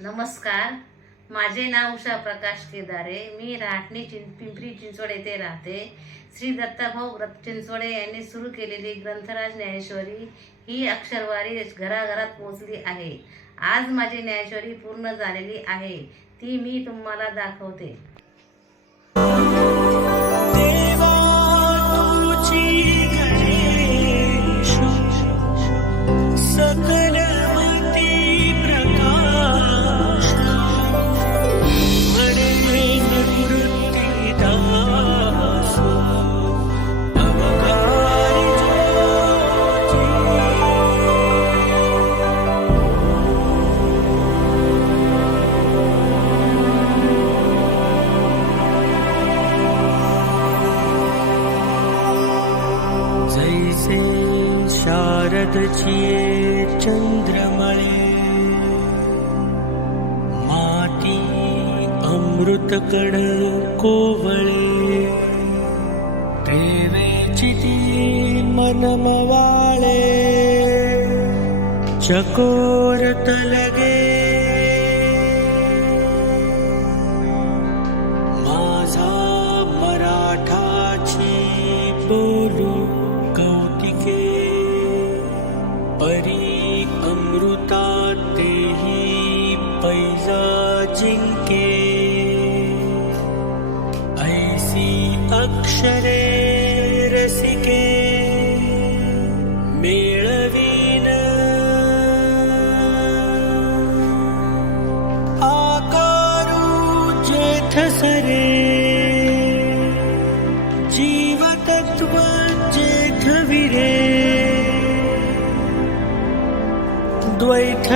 नमस्कार माझे नाव उषा प्रकाश केदारे. मी राहटणी चिं पिंपरी चिंचवड येथे राहते. श्री दत्ताभाऊ रथ चिंचवडे यांनी सुरू केलेली ग्रंथराज ज्ञानेश्वरी ही अक्षरवारी घराघरात पोहोचली आहे. आज माझी ज्ञानेश्वरी पूर्ण झालेली आहे. ती मी तुम्हाला दाखवते. चन्द्रमणे मा अमृत देवे चिति मनमवाळे चकोरतलगे माझा मराठाची बोलू। पैजा जिंके ऐसी अक्षरे रसिके मेळवीन आकारू जेठ सरे जीवतत्व जेठ विरे द्वैथ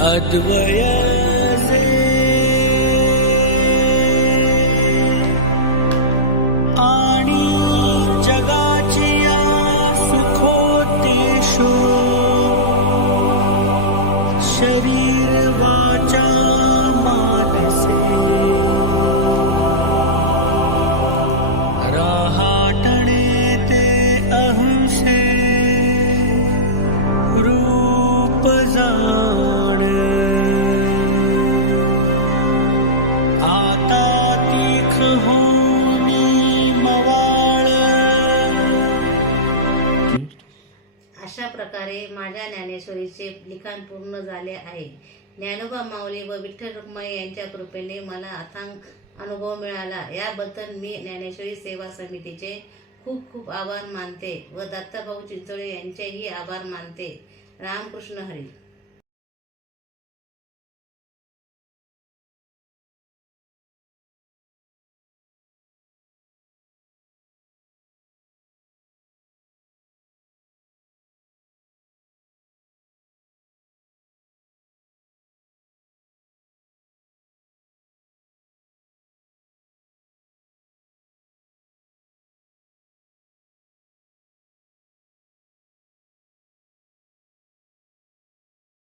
अद्वय जे. आणि जगाची या सुखोतेषु शरीर वाचा द्वारे माझ्या ज्ञानेश्वरीचे लिखाण पूर्ण झाले आहे. ज्ञानोबा माऊली व विठ्ठल रुक्माई यांच्या कृपेने मला अथांग अनुभव मिळाला. याबद्दल मी ज्ञानेश्वरी सेवा समितीचे खूप खूप आभार मानते व दत्ताभाऊ चिंचोळे यांचेही आभार मानते. रामकृष्ण हरी.